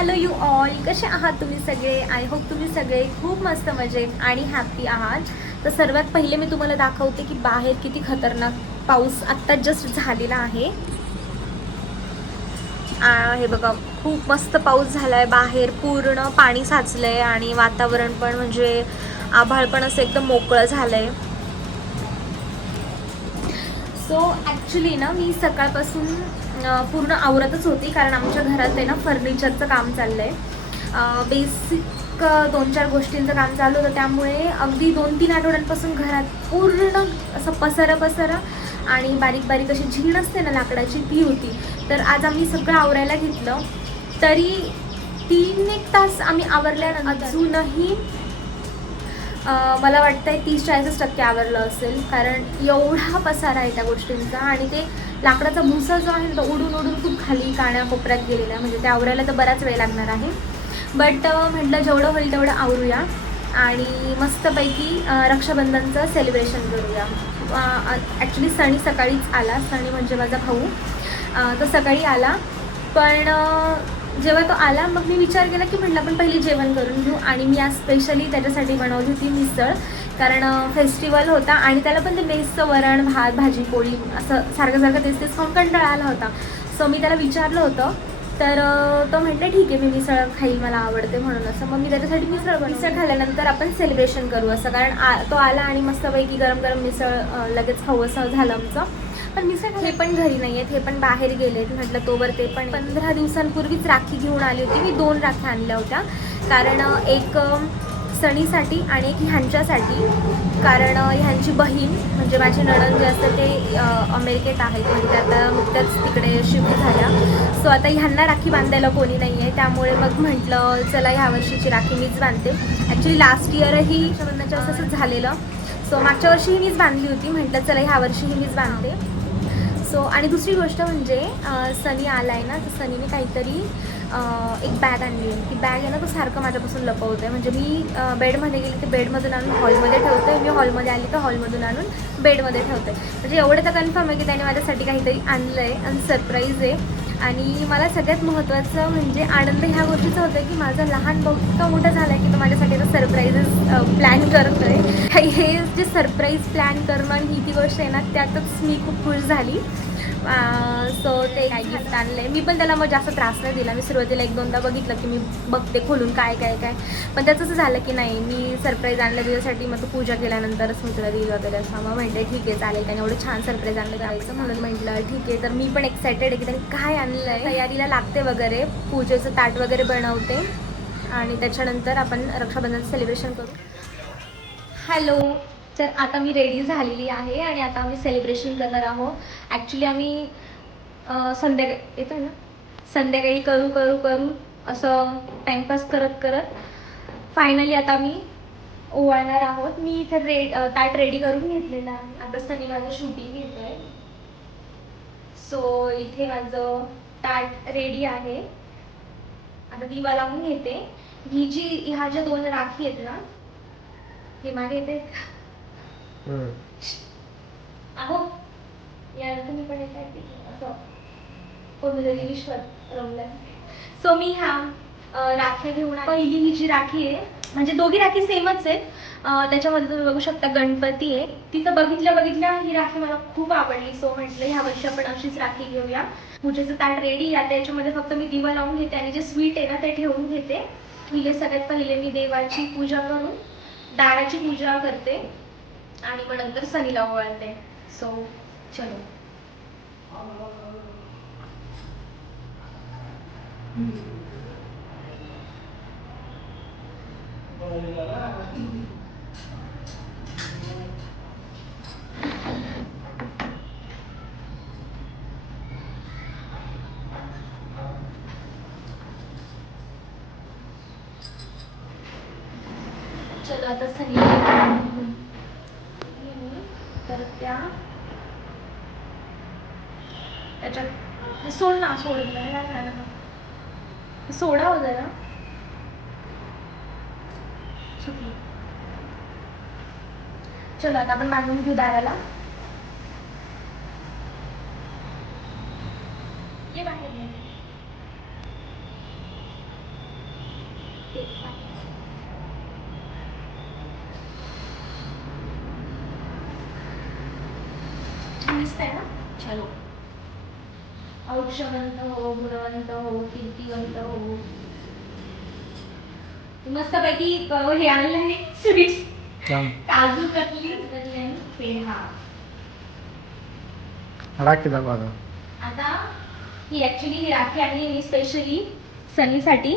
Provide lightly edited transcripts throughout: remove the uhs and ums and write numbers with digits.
Hello you all, कसे आहात तुम्ही सगळे? आय होप तुम्ही सगळे खूप मस्त मजेत आणि हॅप्पी आहात. तर सर्वात पहिले मी तुम्हाला दाखवते की बाहेर किती खतरनाक पाऊस आत्ता जस्ट झालेला आहे. हे बघा, खूप मस्त पाऊस झाला आहे. बाहेर पूर्ण पाणी साचलं आहे आणि वातावरण पण म्हणजे आभाळ पण असं एकदम मोकळं झालं आहे. सो ॲक्च्युली ना मी सकाळपासून पूर्ण आवरतच होती, कारण आमच्या घरात आहे ना फर्निचरचं काम चाललं आहे. बेसिक 2-4 गोष्टींचं काम चालू होतं, त्यामुळे अगदी 2-3 आठवड्यांपासून घरात पूर्ण असं पसारा आणि बारीक बारीक अशी झीण असते ना लाकडाची, ती होती. तर आज आम्ही सगळं आवरायला घेतलं, तरी 3-1 तास आम्ही आवरल्यानंतर अजूनही मला वाटतं आहे 30-40% आवरलं असेल, कारण एवढा पसारा आहे त्या गोष्टींचा. आणि ते लाकडाचा भुसा जो आहे तो उडून खूप खाली काण्या कोपऱ्यात गेलेला आहे. म्हणजे ते आवरायला तर बराच वेळ लागणार आहे, बट म्हटलं जेवढं होईल तेवढं आवरूया आणि मस्तपैकी रक्षाबंधनचं सेलिब्रेशन करूया. ॲक्च्युली सणी सकाळीच आला. सणी म्हणजे माझा भाऊ. तो सकाळी आला, पण जेव्हा तो आला मग मी विचार केला की म्हटलं आपण पहिली जेवण करून घेऊ. आणि मी आज स्पेशली त्याच्यासाठी बनवली होती मिसळ, कारण फेस्टिवल होता आणि त्याला पण ते मेसचं वरण भात भाजी पोळी असं सारखं तेच खाऊन कंटाळा आला होता. सो मी त्याला विचारलं होतं, तर तो म्हटलं ठीक आहे, मी मिसळ खाईल, मला आवडते म्हणून. असं मग मी त्याच्यासाठी मिसळ खाल्ल्यानंतर आपण सेलिब्रेशन करू असं, कारण तो आला आणि मस्तपैकी गरम मिसळ लगेच खाऊ असं झालं आमचं. पण मिसळ हे पण घरी नाही आहेत, हे पण बाहेर गेलेत. म्हटलं तोवर ते पण 15 दिवसांपूर्वीच राखी घेऊन आली होती मी. 2 राख्या आणल्या होत्या, कारण एक सणीसाठी आणि एक ह्यांच्यासाठी. कारण ह्यांची बहीण म्हणजे माझी नणंद जे असतं ते अमेरिकेत आहेत, म्हणजे आता नुकत्याच तिकडे शिफ्ट झाल्या. सो आता ह्यांना राखी बांधायला कोणी नाही आहे, त्यामुळे मग म्हटलं चला ह्या वर्षीची राखी मीच बांधते. ॲक्च्युली लास्ट इयरही रक्षाबंधनाच्या असंच झालेलं. सो मागच्या वर्षीही मीच बांधली होती, म्हटलं चला ह्या वर्षीही मीच बांधते. सो आणि दुसरी गोष्ट म्हणजे सनी आला आहे ना, तर सनीने काहीतरी एक बॅग आणली आहे. ती बॅग आहे ना, तो सारखं माझ्यापासून लपवतं आहे. म्हणजे मी बेडमध्ये गेली तर बेडमधून आणून हॉलमध्ये ठेवते, मी हॉलमध्ये आली तर हॉलमधून आणून बेडमध्ये ठेवते. म्हणजे एवढं तर कन्फर्म आहे की त्याने माझ्यासाठी काहीतरी आणलं आहे आणि सरप्राईज आहे. आणि मला सगळ्यात महत्त्वाचं म्हणजे आनंद ह्या गोष्टीचा होतं की माझा लहान भाऊ इतका मोठा झाला आहे की तो माझ्यासाठी आता सरप्राईजेस प्लॅन करतो आहे. हे जे सरप्राईज प्लॅन करणं आणि ही ती गोष्ट आहे ना, त्यातच मी खूप खुश झाली. सो ते काय गिफ्ट आणलं आहे. मी पण त्याला मग जास्त त्रास नाही दिला. मी सुरुवातीला 1-2दा बघितलं की मी बघते खोलून काय, पण त्याचं असं झालं की नाही, मी सरप्राईज आणलं तुझ्यासाठी, मग तू पूजा केल्यानंतरच मी तुला दिलं वगैरे असं. मग म्हटलं ठीक आहे चालेल, त्याने एवढं छान सरप्राईज आणलं करायचं, म्हणून म्हटलं ठीक आहे. तर मी पण एक्सायटेड आहे की त्याने काय आणलं आहे. तयारीला लागते वगैरे, पूजेचं ताट वगैरे बनवते आणि त्याच्यानंतर आपण रक्षाबंधनचं सेलिब्रेशन करू. हॅलो, तर आता मी रेडी झालेली आहे आणि आता आम्ही सेलिब्रेशन करणार आहोत. ॲक्च्युली आम्ही संध्याकाळी येतो ना, संध्याकाळी करू असं टाईमपास करत फायनली आता मी ओवाळणार आहोत. मी इथे ताट रेडी करून घेतलेलं आहे. आता सनी माझं शूटिंग घेतो आहे. सो इथे माझं ताट रेडी आहे. आता दिवा लावून घेते. ह्या ज्या 2 राखी आहेत ना, हे मागे येते अहो, या तुम्ही पण येत आहे असं कोणीतरी विश्वात रमलं. सो मी ह्या राख्या घेऊन, पहिली ही जी राखी आहे, म्हणजे दोघी राखी सेमच आहेत. त्याच्यामध्ये तुम्ही बघू शकता गणपती आहे. तिथं बघितल्या ही राखी मला खूप आवडली. सो म्हटलं ह्या वर्षी आपण अशीच राखी घेऊया. पूजेचं ताट रेडी आहे, त्याच्यामध्ये फक्त मी दिवा लावून घेते आणि जे स्वीट आहे ना ते ठेवून घेते. सगळ्यात पहिले मी देवाची पूजा करून दाराची पूजा करते आणि मग नंतर सनीला ओवाळते. सो चलो. चलो आता सनी तर त्याच्यात सोड ना, सोडा हो जरा. चलो आता आपण बांधून घेऊ दाराला. ये बाहेर ये. मस्त आहे ना. चलो, औषधवंत हो, गुणवंत हो, कीर्तिवंत हो. मस्त पैकी हे आणलं आहे स्वीट, काजू कतली पेढा. राखी दाखवा आता ही ॲक्च्युली ही राखी आणली मी स्पेशली सनीसाठी.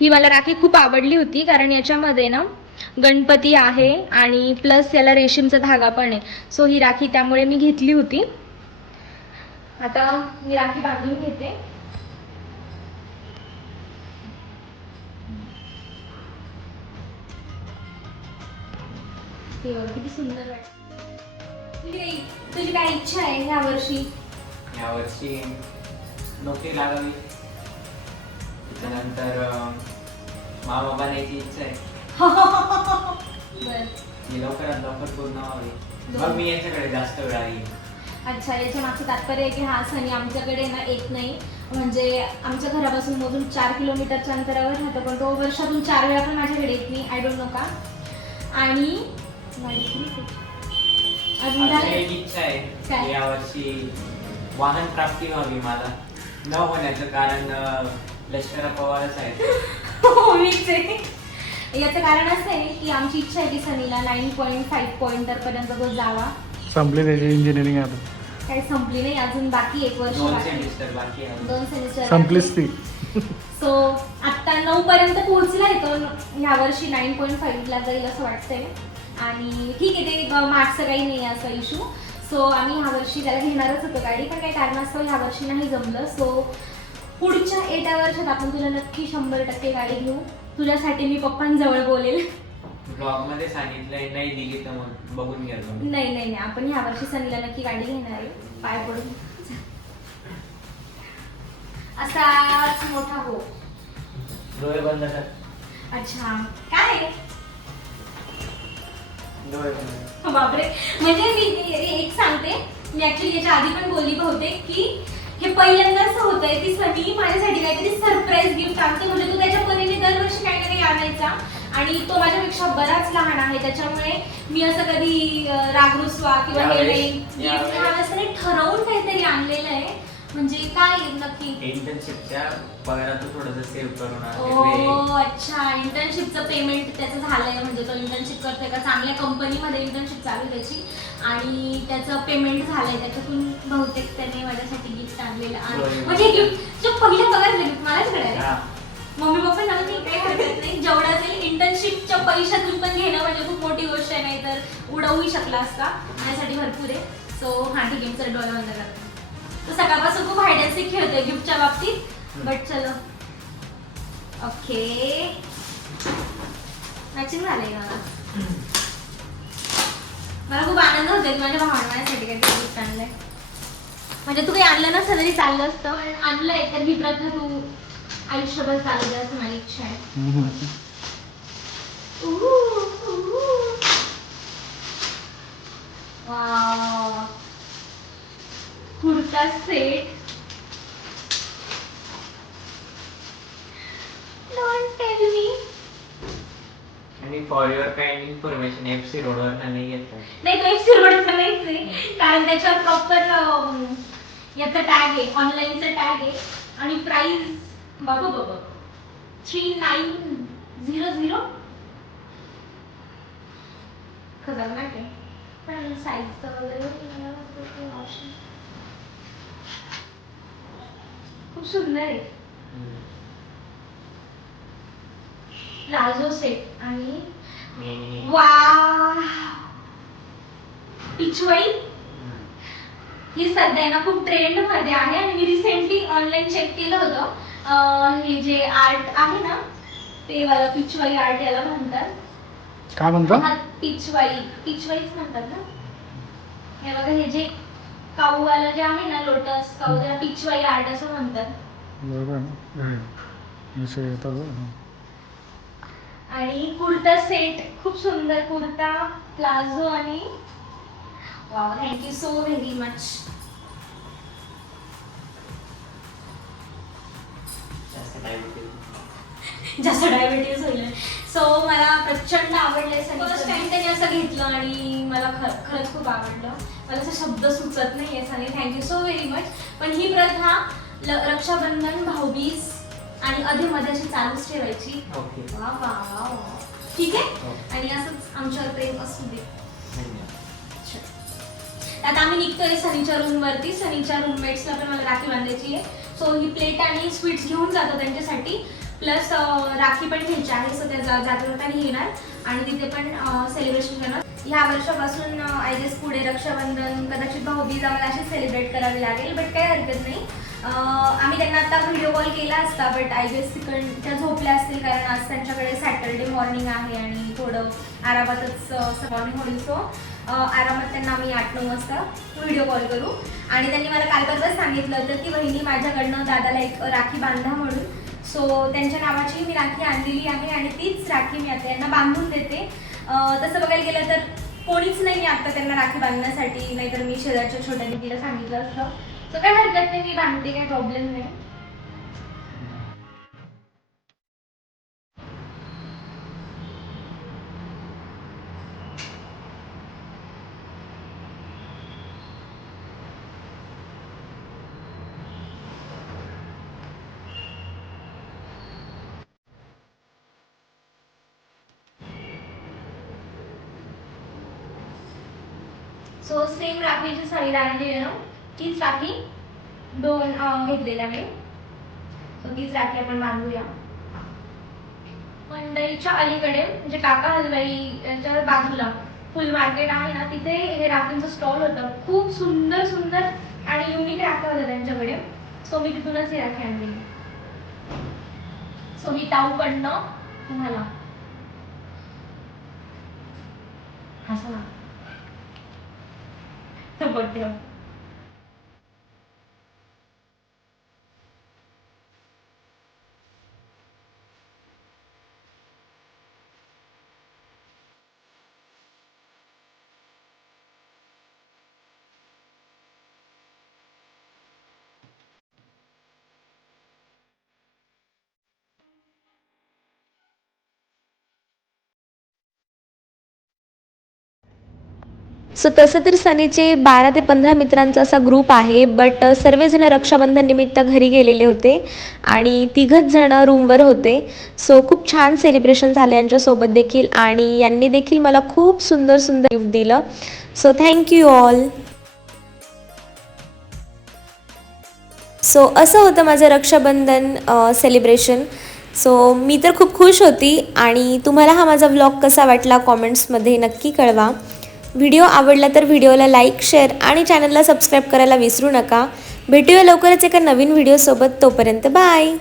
ही मला राखी खूप आवडली होती कारण याच्यामध्ये ना गणपती आहे आणि प्लस याला रेशीमचा धागा पण आहे. सो ही राखी त्यामुळे मी घेतली होती. आता मी राखी बांधून घेते. किती सुंदर वाटत. तुझी काय इच्छा आहे यावर्षी नोकरी लागावी, त्याच्यानंतर मामा बनायची इच्छा आहे. ती लवकरात लवकर पूर्ण व्हावी, मग मी याच्याकडे जास्त वेळा येईल. अच्छा, याच्या मागचं तात्पर्य आहे की हा सनी आमच्याकडे ना येत नाही. म्हणजे आमच्या घरापासून मोजून 4 किलोमीटरच्या अंतरावर राहतो, पण तो वर्षातून 4 वेळा पण माझ्याकडे येत नाही. आय डोंट नो का. आणि अजून एक इच्छा आहे की यावर्षी वाहन प्राप्ती व्हावी. मला न होण्याचं कारण लष्करा पवारच आहे. मीच आहे. याचं कारण असं आहे की आमची इच्छा आहे की सनीला 9.5 पॉइंटर पर्यंत तो जावा. संपली त्याची इंजिनिअरिंग आता. काही संपली नाही, अजून बाकी 1 वर्ष 2 सेमिस्टर बाकी आहे. 2 सेमिस्टर संपलीच ती. सो आता 9 पर्यंत पोहोचलाय तो. ह्या वर्षी 9.5 ला जाईल असं वाटतंय. आणि ठीक आहे, ते मार्क्सचं काही नाही असा इशू. सो आम्ही ह्या वर्षी त्याला घेणारच होतो गाडी, पण काही कारणास्तव ह्या वर्षी नाही जमलं. सो पुढच्या 8 वर्षात आपण तुला नक्की 100% गाडी घेऊ. तुझ्यासाठी मी पप्पांजवळ बोलेल. ब्लॉग मध्ये सांगितलंय, नाही दिली तर मग बघून घ्या. नाही नाही नाही, आपण ह्या वर्षी सनीला नक्की गाडी घेणार आहे. पाय पडून असाच मोठा हो. डोळे बंद कर. अच्छा, काय डोळे बंद. बापरे. म्हणजे मी एक सांगते, मी ऍक्च्युली याच्या आधी पण बोलली बहुतेक की हे पहिल्यांदा असं होतंय की सनी माझ्यासाठी काहीतरी सरप्राईज गिफ्ट आणते. म्हणजे तू त्याच्या परीने दरवर्षी काही ना काही आणायचा आणि तो माझ्यापेक्षा बराच लहान आहे, त्याच्यामुळे मी असं कधी रागरुसवा किंवा हे नाही गिफ्ट असं नाही, ठरवून काहीतरी आणलेलं आहे. म्हणजे काय नक्की? इंटर्नशिपच्या पगारातून थोडंसं सेव्ह करून ओ अच्छा, इंटर्नशिपचं पेमेंट त्याचं झालंय. म्हणजे तो इंटर्नशिप करतोय का चांगल्या कंपनीमध्ये इंटर्नशिप चालू त्याची, आणि त्याचं पेमेंट झालंय, त्याच्यातून बहुतेक त्याने माझ्यासाठी गिफ्ट आणलेलं आहे. म्हणजे गिफ्ट जो पहिल्या पगारचं गिफ्ट माझ्याकडे आहे. मम्मी पप्पा सांगत नाही काही हरकत नाही, जेवढं असेल इंटर्नशिपच्या पैशातून पण घेणं म्हणजे खूप मोठी गोष्ट आहे, नाही तर उडवूही शकला असता. माझ्यासाठी भरपूर आहे. सो हा ठीक आहे, चल डोळे बंद करतो. तो सकाळपासून खूप हाईड अँड सीक खेळतोय गिफ्टच्या बाबतीत, बट चलो ओके. मॅचिंग झालंय मला. मला खूप आनंद होतोय माझ्या भावाने माझ्यासाठी काहीतरी गिफ्ट आणलंय. म्हणजे तू काही आणलं नसतं तरी चाललं असतं, पण आणलंय तर ही प्रथा तू आयुष्यभर चालू द्या असं माझी इच्छा आहे. Wow, kurta set. Don't tell me. आणि for your kind information FC रोडवर नाही घेतलं. नाही, तो FC रोडचा नाहीच आहे, कारण त्याच्यावर प्रॉपर याचा टॅग आहे, ऑनलाईनचा टॅग आहे. आणि प्राइस बाबा 3900. खतरनाक आहे, पण साईजचं वगैरे ऑप्शन खूप सुंदर आहे. प्लाझो सेट आणि वाव, पिचवाई. ही सध्या ना खूप ट्रेंड मध्ये आहे आणि मी रिसेंटली ऑनलाईन चेक केलं होतं. हे जे आर्ट आहे ना, ते वाला पिचवाई आर्ट याला म्हणतात. काय म्हणतात? पिचवाईच म्हणतात ना. हे बघा, हे जे काऊवाला जे आहे ना, लोटस काऊ, त्याला पिचवाई आर्ट असं म्हणतात. आणि कुर्ता सेट खूप सुंदर, कुर्ता प्लाझो आणि wow, thank you so very much. जास्त काय बोलते. जास्त डायबिटीज होईल. सो मला प्रचंड आवडले. फर्स्ट टाइम त्याने असं घेतलं आणि मला खरंच खूप आवडलं. मला असं शब्द सुचत नाही आहे सनी, थँक्यू सो व्हेरी मच. पण ही प्रथा रक्षाबंधन, भाऊबीज आणि अधेमध्ये अशी चालूच ठेवायची. ओके. वा वा वा वा. ठीक आहे. आणि असंच आमच्यावर प्रेम असू दे. आता आम्ही निघतोय सनीच्या रूमवरती. सनीच्या रूममेट्सला पण मला राखी बांधायची आहे. सो ही प्लेट आणि स्वीट्स घेऊन जातो त्यांच्यासाठी, प्लस राखी पण घ्यायची आहे. सो त्या जागेवर घेणार आणि तिथे पण सेलिब्रेशन करणार. ह्या वर्षापासून आय गेस पुढे रक्षाबंधन, कदाचित भाऊबीज आम्हाला अशी सेलिब्रेट करावी लागेल. बट काही हरकत नाही. आम्ही त्यांना आता व्हिडिओ कॉल केला असता, बट आय गेस त्या झोपल्या असतील, कारण आज त्यांच्याकडे सॅटर्डे मॉर्निंग आहे आणि थोडं आरामातच मॉर्निंग होईल. सो आरामात त्यांना आम्ही 8-9 वाजता व्हिडिओ कॉल करू. आणि त्यांनी मला काल परवाच सांगितलं होतं की वहिनी माझ्याकडनं दादाला एक राखी बांधा म्हणून. सो त्यांच्या नावाची मी राखी आणलेली आहे आणि तीच राखी मी आता यांना बांधून देते. तसं बघायला गेलं तर कोणीच नाही आता त्यांना राखी बांधण्यासाठी, नाहीतर मी शेजारच्या छोट्या दिदीला सांगितलं असतं. सो काय हरकत नाही, मी बांधते, काही प्रॉब्लेम नाही. सो सेम राखीची साडी आणली आहे ना, तीच राखी 2 घेतलेल्या मी. सो तीच राखी आपण बांधूया. मंडईच्या अलीकडे म्हणजे काका हलवाई यांच्या बाजूला फुल मार्केट आहे ना, तिथे हे राखींचं स्टॉल होतं. खूप सुंदर सुंदर आणि युनिक राख्या होत्या त्यांच्याकडे. सो मी तिथूनच ही राखी आणली. सो ही ताऊकडनं तुम्हाला असं बर्थडे. सो तसं तर सनीचे 12 ते 15 मित्रांचा असा ग्रुप आहे, बट सर्वजण रक्षाबंधन निमित्त घरी गेलेले होते आणि 3घच जण रूमवर होते. सो खूप छान सेलिब्रेशन झालं यांच्यासोबत देखील आणि यांनी देखील मला खूप सुंदर सुंदर गिफ्ट दिलं. So thank you all. सो असं होतं माझं रक्षाबंधन सेलिब्रेशन. सो मी तर खूप खुश होती आणि तुम्हाला हा माझा व्लॉग कसा वाटला कॉमेंट्समध्ये नक्की कळवा. व्हिडिओ आवडला तर व्हिडिओला लाईक, शेअर आणि चॅनलला सबस्क्राईब करायला विसरू नका. भेटूया लवकरच एका नवीन व्हिडिओसोबत. तोपर्यंत बाय.